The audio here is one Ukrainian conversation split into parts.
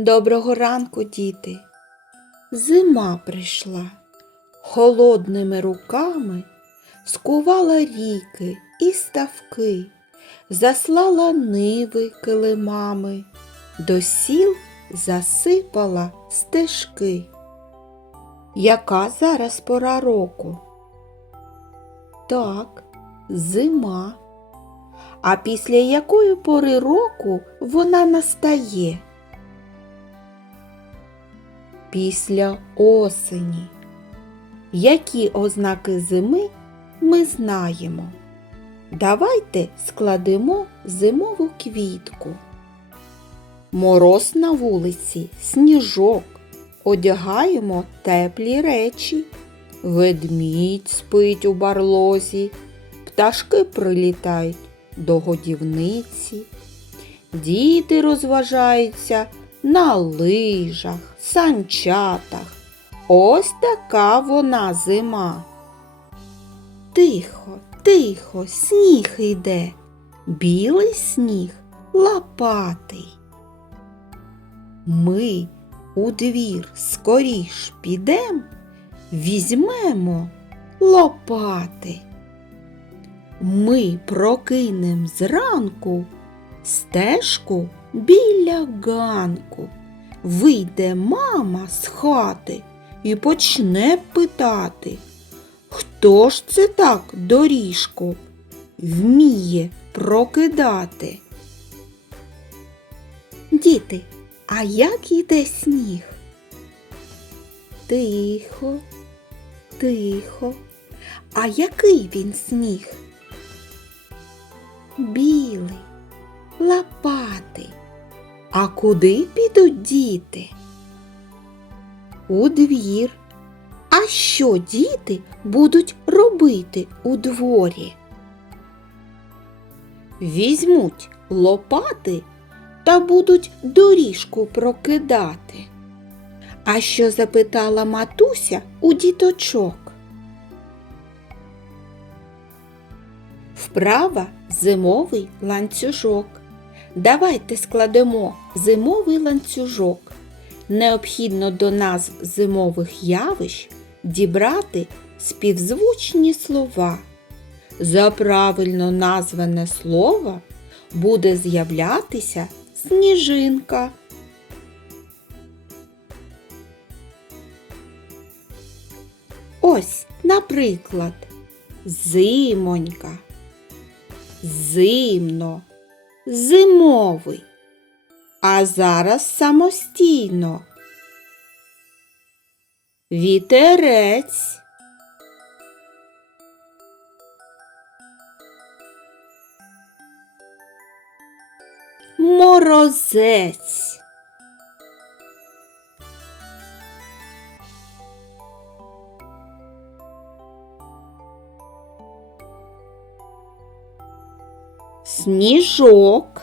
Доброго ранку, діти. Зима прийшла, холодними руками скувала ріки і ставки, заслала ниви килимами, до сіл засипала стежки. Яка зараз пора року? Так, зима. А після якої пори року вона настає? Після осені. Які ознаки зими ми знаємо? Давайте складемо зимову квітку. Мороз на вулиці, сніжок. Одягаємо теплі речі. Ведмідь спить у барлозі, пташки прилітають до годівниці. Діти розважаються на лижах, санчатах. Ось така вона зима. Тихо, тихо, сніг іде, білий сніг лопатий. Ми у двір скоріш підем, візьмемо лопати. Ми прокинем зранку стежку біля ганку. Вийде мама з хати і почне питати, хто ж це так доріжку вміє прокидати? Діти, а як іде сніг? Тихо, тихо. А який він сніг? Білий, лопатий. А куди підуть діти? У двір. А що діти будуть робити у дворі? Візьмуть лопати та будуть доріжку прокидати. А що запитала матуся у діточок? Вправа зимовий ланцюжок. Давайте складемо зимовий ланцюжок. Необхідно до назв зимових явищ дібрати співзвучні слова. За правильно назване слово буде з'являтися сніжинка. Ось, наприклад, зимонька, зимно, зимовий. А зараз самостійно. Вітерець. Морозець. Сніжок.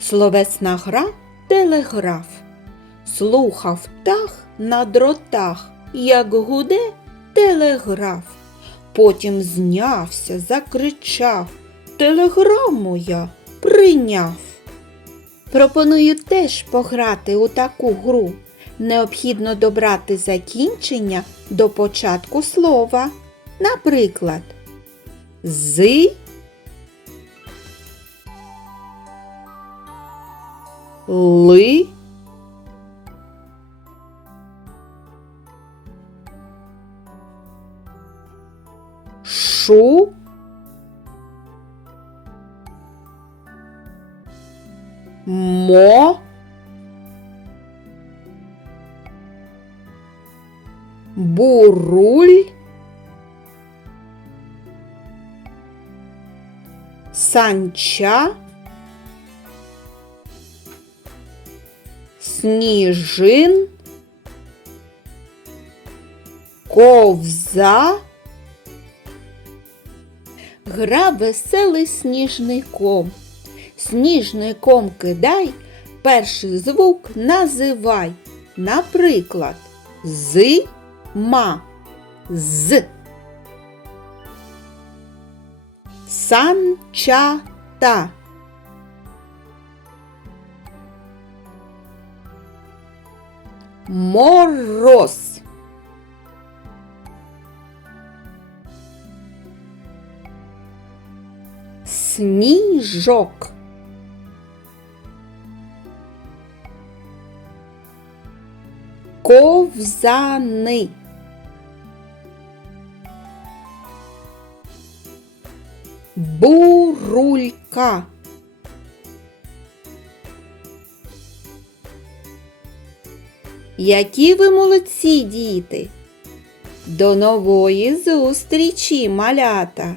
Словесна гра телеграф. Слухав птах на дротах, як гуде телеграф. Потім знявся, закричав Телеграму я прийняв. Пропоную теж пограти у таку гру. Необхідно добрати закінчення до початку слова. Наприклад, з ли шу мо. Буруль. Санча. Сніжин. Ковза. Гра веселий сніжний ком. Сніжний ком кидай, перший звук називай. Наприклад, зима. з. Санчата. Мороз. Сніжок. Ковзани. Бурулька. Які ви молодці, діти! До нової зустрічі, малята!